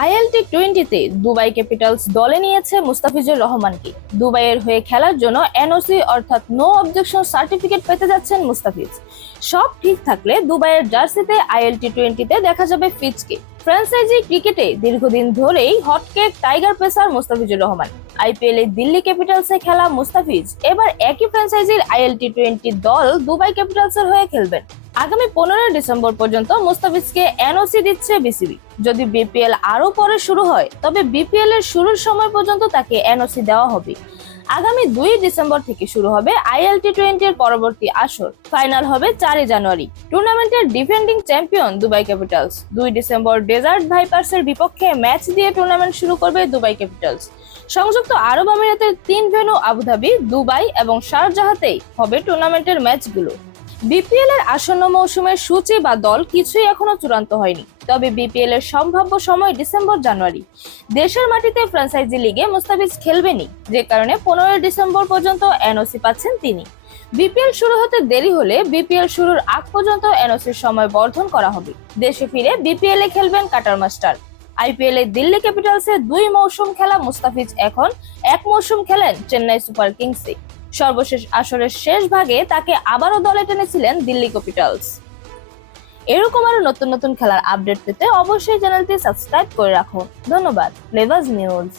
ILT20-তে Dubai Capitals দলে নিয়েছে মুস্তাফিজুর রহমানকে। দুবাইয়ের হয়ে খেলার জন্য এনওসি অর্থাৎ নো অবজেকশন সার্টিফিকেট পেতে যাচ্ছেন মুস্তাফিজ। সব ঠিক থাকলে দুবাইয়ের জার্সিতে ILT20-তে দেখা যাবে ফিজকে। ফ্র্যাঞ্চাইজি ক্রিকেটে দীর্ঘদিন ধরেই hotcake tiger pacer Mustafizur Rahman. IPL এ দিল্লি ক্যাপিটালসে খেলা মুস্তাফিজ এবার একই ফ্র্যাঞ্চাইজির ILT20 দল দুবাই ক্যাপিটালসের হয়ে খেলবেন। আগামী 15 ডিসেম্বর পর্যন্ত মুস্তাফিজকে এনওসি দিচ্ছে বিসিবি। যদি বিপিএল আরো পরে শুরু হয় তবে বিপিএল এর শুরুর সময় পর্যন্ত তাকে এনওসি দেওয়া হবে। আগামী 2 ডিসেম্বর থেকে শুরু হবে ILT20 এর পরবর্তী আসর। ফাইনাল হবে 4 জানুয়ারি। টুর্নামেন্টের defending champion Dubai Capitals 2 December Desert ভাইপার্সের বিপক্ষে ম্যাচ দিয়ে টুর্নামেন্ট শুরু করবে দুবাই ক্যাপিটালস। সংযুক্ত আরব আমিরাতের 3 ভেন্যু আবুধাবি, দুবাই এবং শারজাহাতেই হবে টুর্নামেন্টের ম্যাচগুলো। বিপিএল এর আসন্ন মৌসুমের সূচি বা দল কিছুই এখনো চূড়ান্ত হয়নি, তবে বিপিএল এর সম্ভাব্য সময় ডিসেম্বর-জানুয়ারি। দেশের মাটিতে ফ্র্যাঞ্চাইজি লিগে মুস্তাফিজ খেলবেনই, যে কারণে 15 ডিসেম্বর পর্যন্ত এনওসি পাচ্ছেন তিনি। বিপিএল শুরু হতে দেরি হলে বিপিএল শুরুর আগ পর্যন্ত এনওসির সময় বর্ধন করা হবে। দেশে ফিরে বিপিএল এ খেলবেন কাটার মাস্টার। IPL এ দিল্লি ক্যাপিটালসে 2 মৌসুম খেলা মুস্তাফিজ এখন 1 মৌসুম খেলেন চেন্নাই সুপার কিংসে। সর্বশেষ আসরের শেষ ভাগে তাকে আবারও দলে টেনেছিলেন দিল্লি ক্যাপিটালস। এরকম আরো নতুন নতুন খেলার আপডেট পেতে অবশ্যই চ্যানেলটি সাবস্ক্রাইব করে রাখুন। ধন্যবাদ। লেভাজ নিউজ।